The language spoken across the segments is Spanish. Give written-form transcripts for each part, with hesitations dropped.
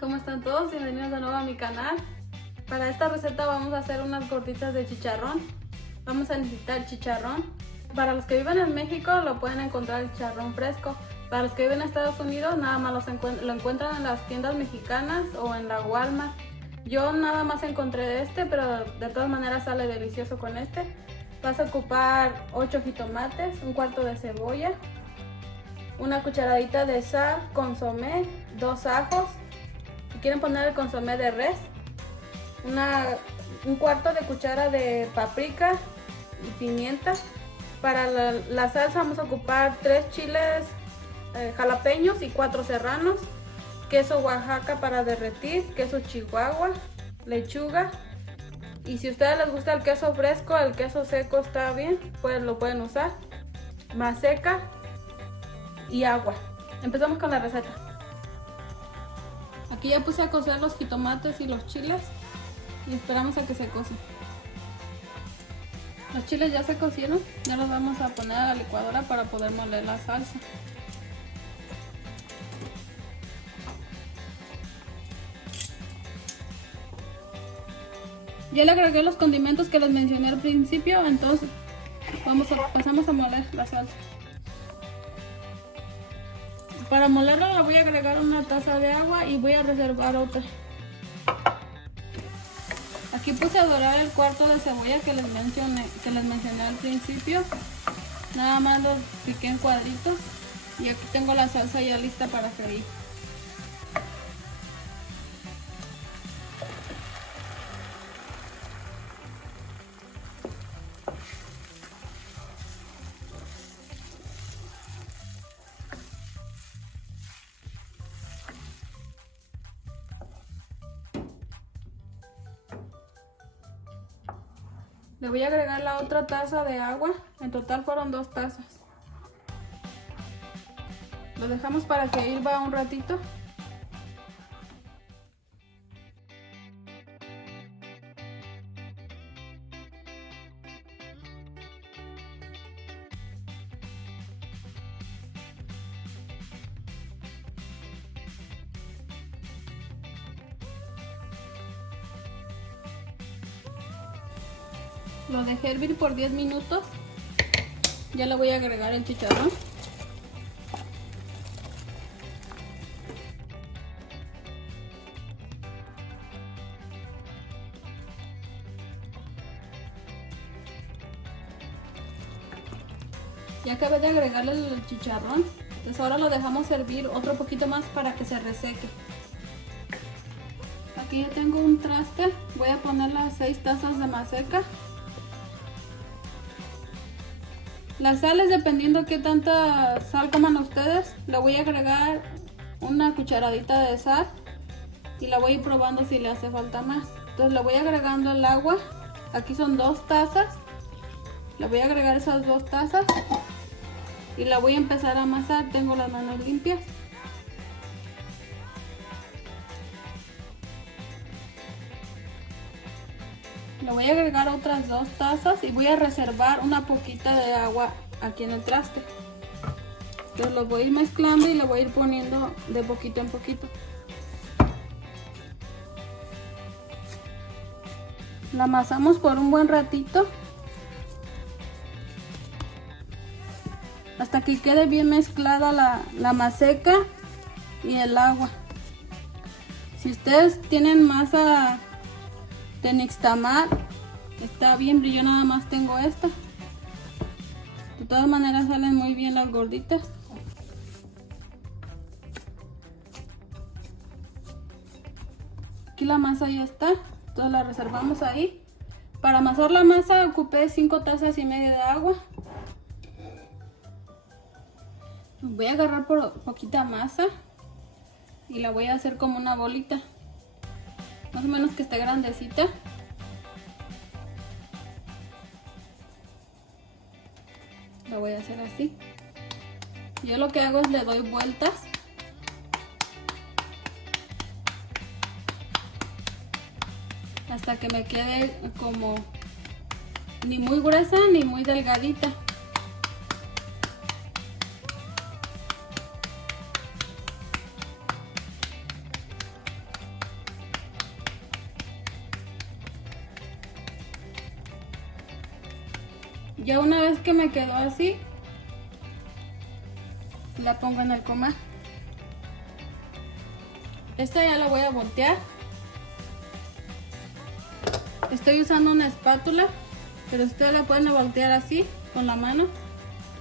¿Cómo están todos? Bienvenidos de nuevo a mi canal. Para esta receta vamos a hacer unas gorditas de chicharrón. Vamos a necesitar chicharrón. Para los que viven en México lo pueden encontrar el chicharrón fresco. Para los que viven en Estados Unidos nada más lo encuentran en las tiendas mexicanas o en la Walmart. Yo nada más encontré este, pero de todas maneras sale delicioso con este. Vas a ocupar 8 jitomates, un cuarto de cebolla, una cucharadita de sal, consomé, 2 ajos. Si quieren poner el consomé de res, un cuarto de cuchara de paprika y pimienta. Para la salsa vamos a ocupar 3 chiles jalapeños y 4 serranos, queso Oaxaca para derretir, queso Chihuahua, lechuga. Y si a ustedes les gusta el queso fresco, el queso seco está bien, pues lo pueden usar. Maseca y agua. Empezamos con la receta. Aquí ya puse a cocer los jitomates y los chiles y esperamos a que se cocen. Los chiles ya se cocieron, ya los vamos a poner a la licuadora para poder moler la salsa. Ya le agregué los condimentos que les mencioné al principio, entonces pasamos a moler la salsa. Para molerla le voy a agregar una taza de agua y voy a reservar otra. Aquí puse a dorar el cuarto de cebolla que les mencioné al principio. Nada más los piqué en cuadritos y aquí tengo la salsa ya lista para freír. Le voy a agregar la otra taza de agua, en total fueron 2 tazas. Lo dejamos para que hirva un ratito. Lo dejé hervir por 10 minutos. Ya le voy a agregar el chicharrón. Ya acabé de agregarle el chicharrón. Entonces ahora lo dejamos hervir otro poquito más para que se reseque. Aquí ya tengo un traste. Voy a poner las 6 tazas de maseca. Las sales, dependiendo qué tanta sal coman ustedes, le voy a agregar una cucharadita de sal y la voy a ir probando si le hace falta más. Entonces le voy agregando el agua. Aquí son 2 tazas. Le voy a agregar esas 2 tazas y la voy a empezar a amasar. Tengo las manos limpias. Le voy a agregar otras 2 tazas y voy a reservar una poquita de agua aquí en el traste. Entonces lo voy a ir mezclando y lo voy a ir poniendo de poquito en poquito. La amasamos por un buen ratito hasta que quede bien mezclada la maseca y el agua. Si ustedes tienen masa de nixtamal, está bien, pero yo nada más tengo esta. De todas maneras salen muy bien las gorditas. Aquí la masa ya está, entonces la reservamos ahí. Para amasar la masa ocupé 5 tazas y media de agua. Voy a agarrar por poquita masa y la voy a hacer como una bolita, más o menos que esté grandecita. Lo voy a hacer así. Yo lo que hago es le doy vueltas hasta que me quede como ni muy gruesa ni muy delgadita. Ya una vez que me quedó así, la pongo en el comal. Esta ya la voy a voltear. Estoy usando una espátula, pero ustedes la pueden voltear así con la mano.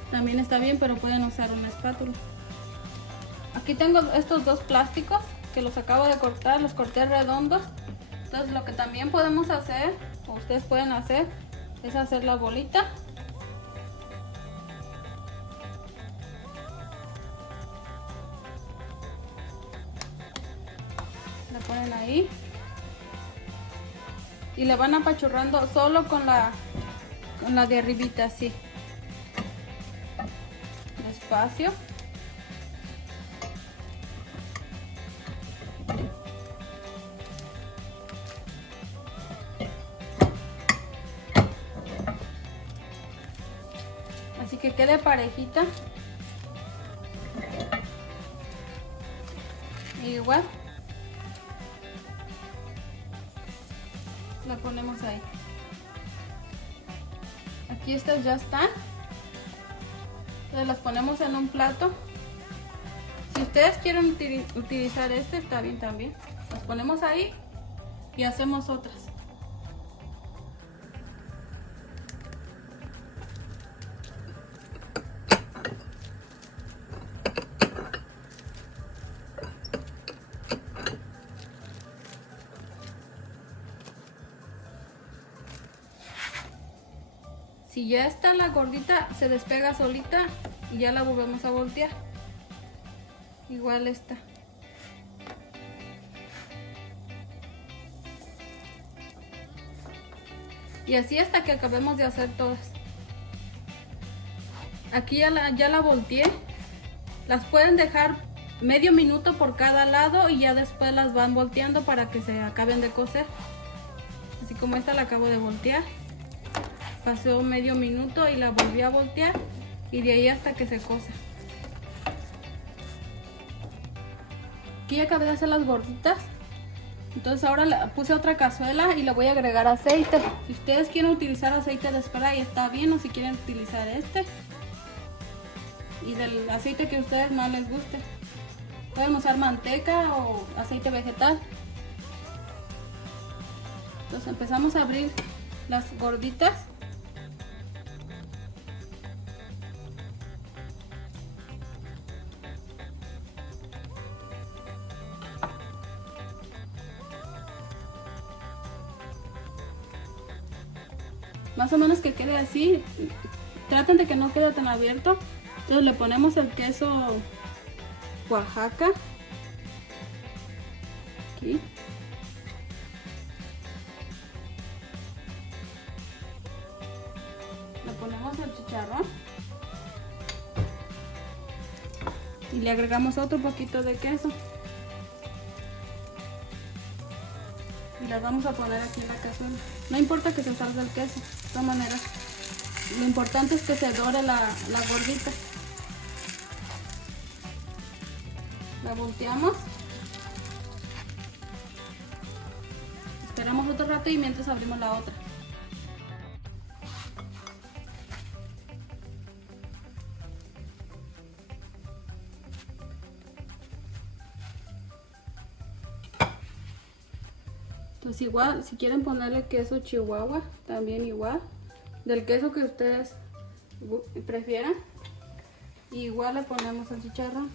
También está bien, pero pueden usar una espátula. Aquí tengo estos dos plásticos que los acabo de cortar, los corté redondos. Entonces lo que también podemos hacer, o ustedes pueden hacer, es hacer la bolita. La ponen ahí. Y le van apachurrando solo con la de arribita, así. Despacio. Así que quede parejita. Igual. La ponemos ahí. Aquí estas ya están. Entonces las ponemos en un plato. Si ustedes quieren utilizar este, está bien también. Las ponemos ahí y hacemos otras. Si ya está la gordita, se despega solita y ya la volvemos a voltear. Igual esta. Y así hasta que acabemos de hacer todas. Aquí ya la volteé. Las pueden dejar medio minuto por cada lado y ya después las van volteando para que se acaben de cocer. Así como esta la acabo de voltear. Pasó medio minuto y la volví a voltear y de ahí hasta que se cose. Aquí ya acabé de hacer las gorditas. Entonces ahora puse otra cazuela y le voy a agregar aceite. Si ustedes quieren utilizar aceite de spray está bien, o si quieren utilizar este. Y del aceite que a ustedes más les guste. Pueden usar manteca o aceite vegetal. Entonces empezamos a abrir las gorditas. Más o menos que quede así. Traten de que no quede tan abierto. Entonces le ponemos el queso Oaxaca. Aquí. Le ponemos el chicharrón. Y le agregamos otro poquito de queso. Y la vamos a poner aquí en la cazuela. No importa que se salga el queso, de todas maneras. Lo importante es que se dore la gordita. La volteamos. Esperamos otro rato y mientras abrimos la otra. Entonces igual, si quieren ponerle queso Chihuahua, también igual. Del queso que ustedes prefieran. Igual le ponemos el chicharrón.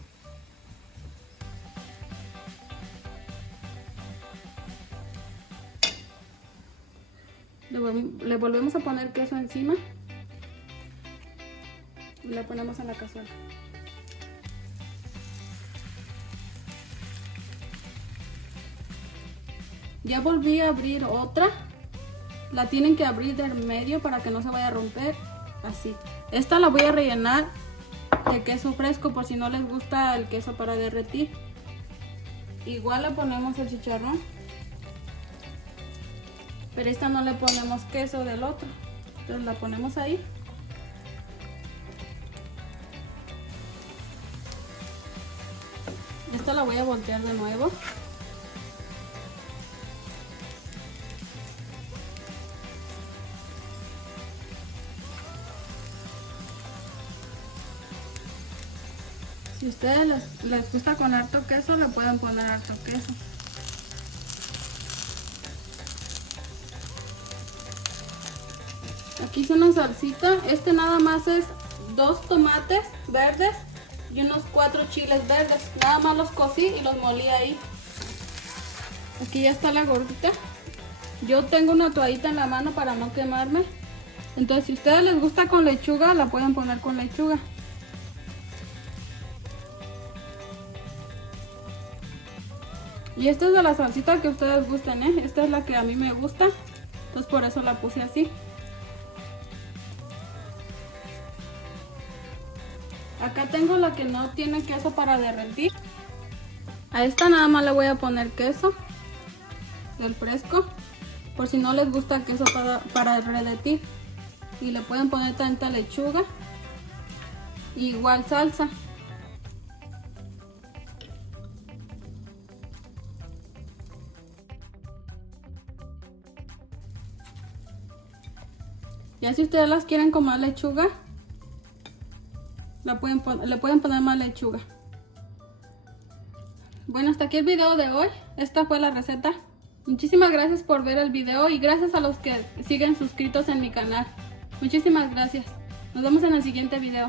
Le volvemos a poner queso encima. Y le ponemos en la cazuela. Ya volví a abrir otra. La tienen que abrir del medio para que no se vaya a romper. Así. Esta la voy a rellenar de queso fresco por si no les gusta el queso para derretir. Igual le ponemos el chicharrón. Pero esta no le ponemos queso del otro. Entonces la ponemos ahí. Esta la voy a voltear de nuevo. Si a ustedes les gusta con harto queso, le pueden poner harto queso. Aquí hice una salsita. Este nada más es 2 tomates verdes y unos 4 chiles verdes. Nada más los cocí y los molí ahí. Aquí ya está la gordita. Yo tengo una toallita en la mano para no quemarme. Entonces si a ustedes les gusta con lechuga, la pueden poner con lechuga. Y esta es de la salsita que ustedes gusten, ¿eh? Esta es la que a mí me gusta. Entonces por eso la puse así. Acá tengo la que no tiene queso para derretir. A esta nada más le voy a poner queso del fresco, por si no les gusta queso para derretir. Y le pueden poner tanta lechuga, igual salsa. Ya si ustedes las quieren con más lechuga, le pueden poner más lechuga. Bueno, hasta aquí el video de hoy. Esta fue la receta. Muchísimas gracias por ver el video y gracias a los que siguen suscritos en mi canal. Muchísimas gracias. Nos vemos en el siguiente video.